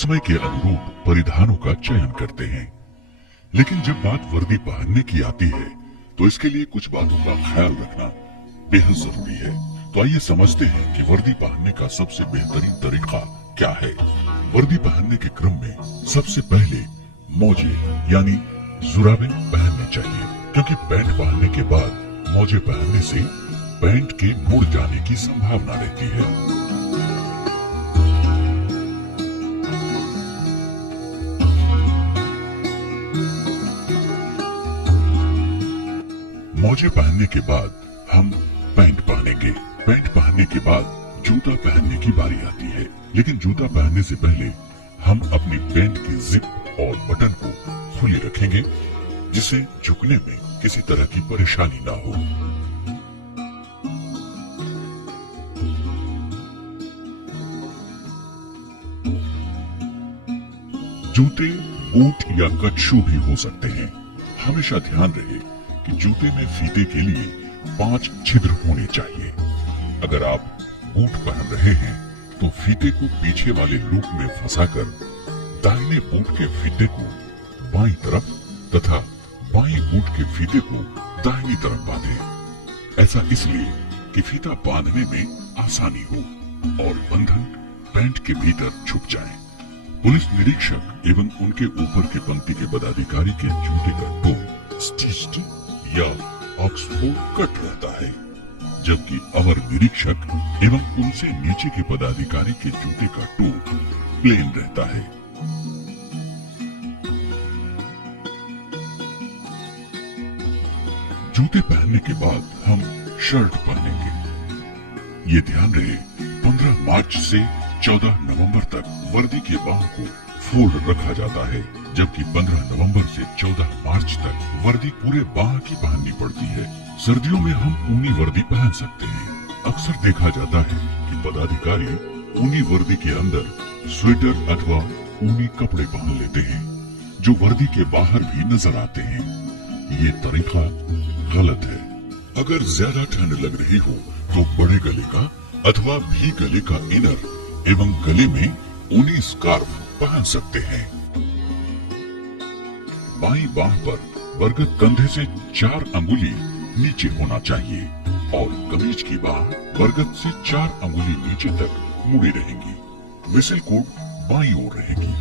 समय के अनुरूप परिधानों का चयन करते हैं। लेकिन जब बात वर्दी पहनने की आती है तो इसके लिए कुछ बातों का ख्याल रखना बेहद जरूरी है। तो आइए समझते हैं कि वर्दी पहनने का सबसे बेहतरीन तरीका क्या है। वर्दी पहनने के क्रम में सबसे पहले मोजे यानी जुराबे पहनने चाहिए, क्योंकि पैंट पहनने के बाद मोजे पहनने से पैंट के मुड़ जाने की संभावना रहती है। मोजे पहनने के बाद हम पैंट पहनेंगे। पैंट पहनने के बाद जूता पहनने की बारी आती है, लेकिन जूता पहनने से पहले हम अपनी पैंट की जिप और बटन को खुली रखेंगे, जिससे झुकने में किसी तरह की परेशानी ना हो। जूते, बूट या कट शू भी हो सकते हैं। हमेशा ध्यान रहे कि जूते में फीते के लिए 5 छिद्र होने चाहिए। अगर आप बूट पहन रहे हैं तो फीते को पीछे वाले लूप में फंसाकर दाहिने बूट के फीते को बाईं तरफ तथा बाईं बूट के फीते को दाहिनी तरफ बांधें। ऐसा इसलिए कि फीता बांधने में आसानी हो और बंधन पैंट के भीतर छुप जाए। पुलिस निरीक्षक एवं उनके ऊपर के पंक्ति के पदाधिकारी के जूते का टो स्टिच्ड या ऑक्सफोर्ड कट रहता है, जबकि अवर निरीक्षक एवं उनसे नीचे के पदाधिकारी के जूते का टो प्लेन रहता है। जूते पहनने के बाद हम शर्ट पहनेंगे। ये ध्यान रहे 15 मार्च से 14 नवंबर तक वर्दी के बाहों को फोल्ड रखा जाता है, जबकि 15 नवंबर से 14 मार्च तक वर्दी पूरे बाह की पहननी पड़ती है। सर्दियों में हम ऊनी वर्दी पहन सकते हैं। अक्सर देखा जाता है कि पदाधिकारी ऊनी वर्दी के अंदर स्वेटर अथवा ऊनी कपड़े पहन लेते हैं, जो वर्दी के बाहर भी नजर आते हैं। ये तरीका गलत है। अगर ज्यादा ठंड लग रही हो तो बड़े गले का अथवा भी गले का इनर एवं गले में ऊनी स्कार्फ पहन सकते हैं। बाईं बाह पर बरगद कंधे से 4 अंगुली नीचे होना चाहिए और कमीज की बाह बरगद से 4 अंगुली नीचे तक मुड़ी रहेंगी। विसल कोट बाईं ओर रहेगी,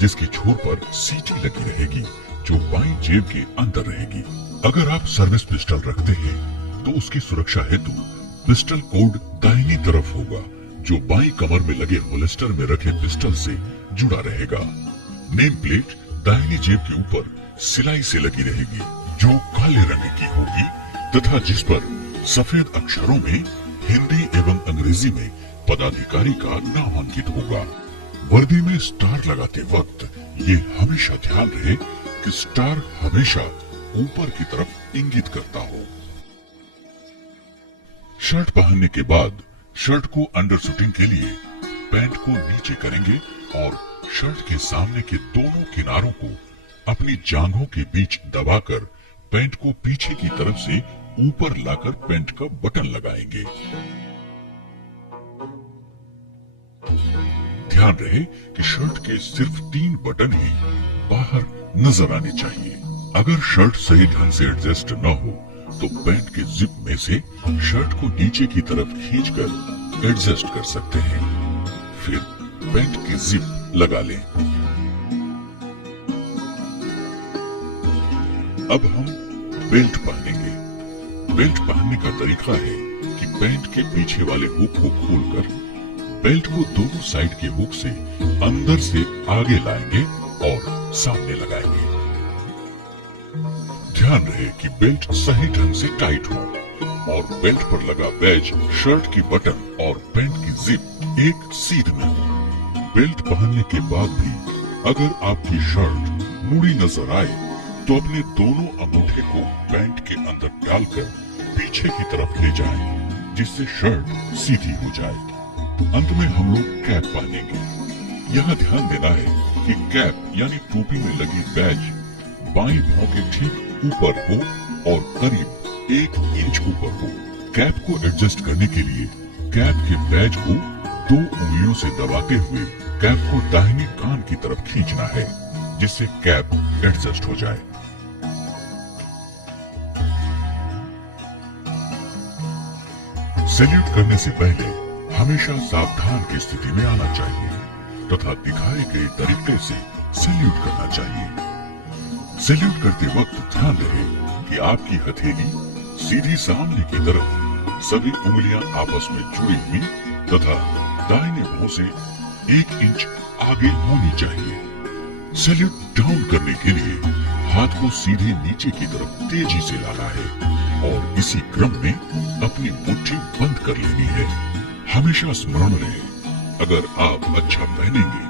जिसके छोर पर सीटी लगी रहेगी, जो बाईं जेब के अंदर रहेगी। अगर आप सर्विस पिस्टल रखते हैं तो उसकी सुरक्षा हेतु पिस्टल कोड दाहिनी तरफ होगा, जो बाईं कमर में लगे होल्स्टर में रखे पिस्टल से जुड़ा रहेगा। नेम प्लेट दाहिनी जेब के ऊपर सिलाई से लगी रहेगी, जो काले रंग की होगी तथा जिस पर सफेद अक्षरों में हिंदी एवं अंग्रेजी में पदाधिकारी का नाम अंकित होगा। वर्दी में स्टार लगाते वक्त ये हमेशा ध्यान रहे कि स्टार हमेशा ऊपर की तरफ इंगित करता हो। शर्ट पहनने के बाद शर्ट को अंडर शूटिंग के लिए पैंट को नीचे करेंगे और शर्ट के सामने के दोनों किनारों को अपनी जांघों के बीच दबाकर पैंट को पीछे की तरफ से ऊपर लाकर पैंट का बटन लगाएंगे। ध्यान रहे कि शर्ट के सिर्फ 3 बटन ही बाहर नजर आने चाहिए। अगर शर्ट सही ढंग से एडजस्ट न हो तो पैंट के जिप में से शर्ट को नीचे की तरफ खींचकर एडजस्ट कर सकते हैं। फिर पैंट की जिप लगा लें। अब हम बेल्ट पहनेंगे। बेल्ट पहनने का तरीका है कि पैंट के पीछे वाले हुक को खोलकर बेल्ट को दोनों साइड के हुक से अंदर से आगे लाएंगे और सामने लगाएंगे। ध्यान रहे कि बेल्ट सही ढंग से टाइट हो और बेल्ट पर लगा बैज, शर्ट की बटन और पैंट की जिप एक सीध में हो। बेल्ट पहनने के बाद भी अगर आपकी शर्ट मुड़ी नजर आए तो अपने दोनों अंगूठे को पैंट के अंदर डालकर पीछे की तरफ ले जाएं, जिससे शर्ट सीधी हो जाए। अंत में हम लोग कैप पहनेंगे। यहाँ ध्यान देना है कि कैप यानी टोपी में लगी बैज बाईं भौं के ठीक ऊपर हो और करीब 1 इंच ऊपर हो। कैप को एडजस्ट करने के लिए कैप के बैज को दो उंगलियों से दबाते हुए कैप को दाहिने कान की तरफ खींचना है, जिससे कैप एडजस्ट हो जाए। सैल्यूट करने से पहले हमेशा सावधान की स्थिति में आना चाहिए तथा दिखाए गए तरीके से सैल्यूट करना चाहिए। सैल्यूट करते वक्त ध्यान रहे कि आपकी हथेली सीधी सामने की तरफ, सभी उंगलियां आपस में जुड़ी हुई तथा दाहिने भौं से 1 इंच आगे होनी चाहिए। सैल्यूट डाउन करने के लिए हाथ को सीधे नीचे की तरफ तेजी से लाना है और इसी क्रम में अपनी मुट्ठी बंद कर लेनी है। हमेशा स्मरण रहे, अगर आप अच्छा पहनेंगे